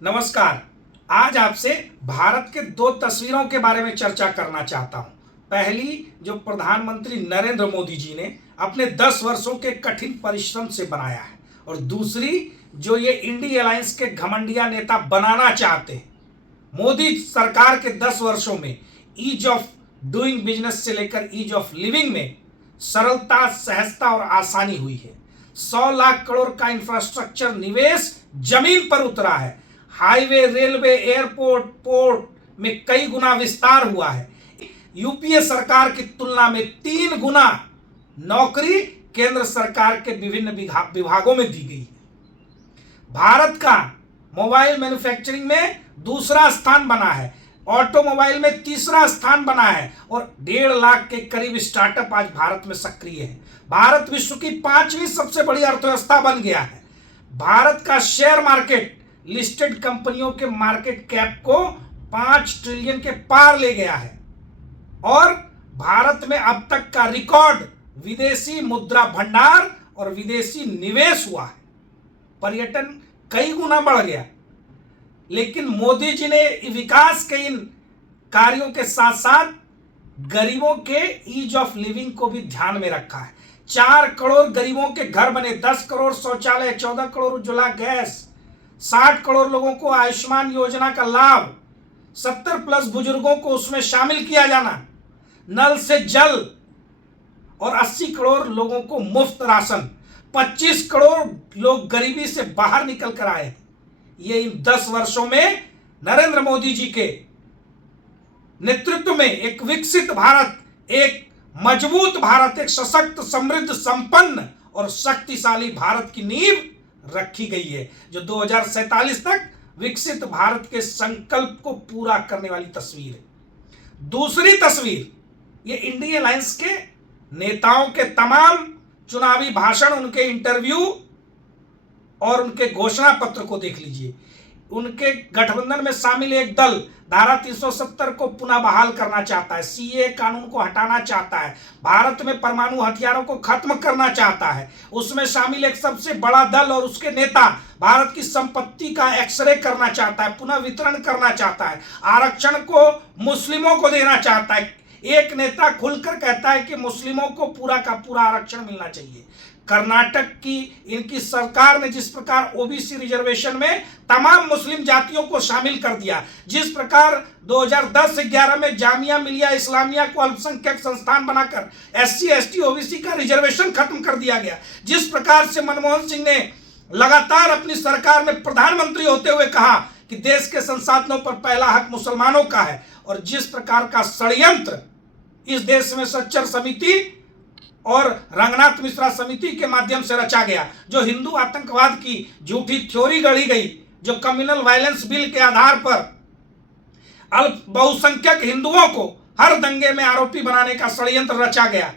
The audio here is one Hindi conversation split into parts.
नमस्कार। आज आपसे भारत के दो तस्वीरों के बारे में चर्चा करना चाहता हूं। पहली, जो प्रधानमंत्री नरेंद्र मोदी जी ने अपने 10 वर्षों के कठिन परिश्रम से बनाया है, और दूसरी जो ये इंडी अलायंस के घमंडिया नेता बनाना चाहते हैं। मोदी सरकार के 10 वर्षों में ईज ऑफ डूइंग बिजनेस से लेकर ईज ऑफ लिविंग में सरलता, सहजता और आसानी हुई है। 100 लाख करोड़ का इंफ्रास्ट्रक्चर निवेश जमीन पर उतरा है। हाईवे, रेलवे, एयरपोर्ट, पोर्ट में कई गुना विस्तार हुआ है। यूपीए सरकार की तुलना में 3 गुना नौकरी केंद्र सरकार के विभिन्न विभागों में दी गई है। भारत का मोबाइल मैन्युफैक्चरिंग में दूसरा स्थान बना है, ऑटोमोबाइल में तीसरा स्थान बना है, और 1.5 लाख के करीब स्टार्टअप आज भारत में सक्रिय है। भारत विश्व की 5वीं सबसे बड़ी अर्थव्यवस्था बन गया है। भारत का शेयर मार्केट लिस्टेड कंपनियों के मार्केट कैप को 5 ट्रिलियन के पार ले गया है, और भारत में अब तक का रिकॉर्ड विदेशी मुद्रा भंडार और विदेशी निवेश हुआ है। पर्यटन कई गुना बढ़ गया। लेकिन मोदी जी ने विकास के इन कार्यों के साथ साथ गरीबों के ईज ऑफ लिविंग को भी ध्यान में रखा है। 4 करोड़ गरीबों के घर बने, 10 करोड़ शौचालय, 14 करोड़ उज्ज्वला गैस, 60 करोड़ लोगों को आयुष्मान योजना का लाभ, 70+ बुजुर्गों को उसमें शामिल किया जाना, नल से जल, और 80 करोड़ लोगों को मुफ्त राशन, 25 करोड़ लोग गरीबी से बाहर निकल कर आए। ये इन 10 वर्षों में नरेंद्र मोदी जी के नेतृत्व में एक विकसित भारत, एक मजबूत भारत, एक सशक्त, समृद्ध, संपन्न और शक्तिशाली भारत की नींव रखी गई है, जो 2047 तक विकसित भारत के संकल्प को पूरा करने वाली तस्वीर है। दूसरी तस्वीर, ये इंडियन अलायंस के नेताओं के तमाम चुनावी भाषण, उनके इंटरव्यू और उनके घोषणा पत्र को देख लीजिए। उनके गठबंधन में शामिल एक दल धारा 370 को पुनः बहाल करना चाहता है, सीए कानून को हटाना चाहता है, भारत में परमाणु हथियारों को खत्म करना चाहता है। उसमें शामिल एक सबसे बड़ा दल और उसके नेता भारत की संपत्ति का एक्सरे करना चाहता है, पुनः वितरण करना चाहता है, आरक्षण को मुस्लिमों को देना चाहता है। एक नेता खुलकर कहता है कि मुस्लिमों को पूरा का पूरा आरक्षण मिलना चाहिए। कर्नाटक की इनकी सरकार ने जिस प्रकार ओबीसी रिजर्वेशन में तमाम मुस्लिम जातियों को शामिल कर दिया, जिस प्रकार 2010-11 में जामिया मिलिया इस्लामिया को अल्पसंख्यक संस्थान बनाकर एससी, एसटी, ओबीसी का रिजर्वेशन खत्म कर दिया गया, जिस प्रकार से मनमोहन सिंह ने लगातार अपनी सरकार में प्रधानमंत्री होते हुए कहा कि देश के संसाधनों पर पहला हक मुसलमानों का है, और जिस प्रकार का षड्यंत्र इस देश में सच्चर समिति और रंगनाथ मिश्रा समिति के माध्यम से रचा गया, जो हिंदू आतंकवाद की झूठी थ्योरी गढ़ी गई, जो कम्युनल वायलेंस बिल के आधार पर अल्प बहुसंख्यक हिंदुओं को हर दंगे में आरोपी बनाने का षड्यंत्र रचा गया,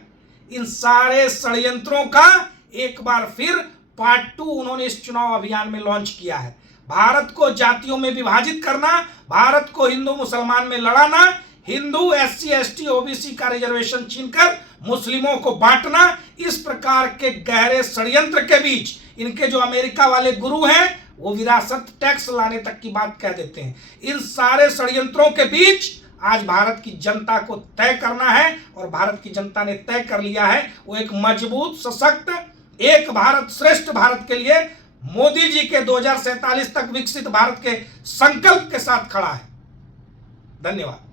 इन सारे षड्यंत्रों का एक बार फिर पार्ट 2 उन्होंने इस चुनाव अभियान में लॉन्च किया है। भारत को जातियों में विभाजित करना, भारत को हिंदू मुसलमान में लड़ाना, हिंदू, एससी, एसटी, ओबीसी का रिजर्वेशन छीनकर मुस्लिमों को बांटना, इस प्रकार के गहरे षड्यंत्र के बीच इनके जो अमेरिका वाले गुरु हैं वो विरासत टैक्स लाने तक की बात कह देते हैं। इन सारे षड्यंत्रों के बीच आज भारत की जनता को तय करना है, और भारत की जनता ने तय कर लिया है। वो एक मजबूत, सशक्त, एक भारत श्रेष्ठ भारत के लिए मोदी जी के 2047 तक विकसित भारत के संकल्प के साथ खड़ा है। धन्यवाद।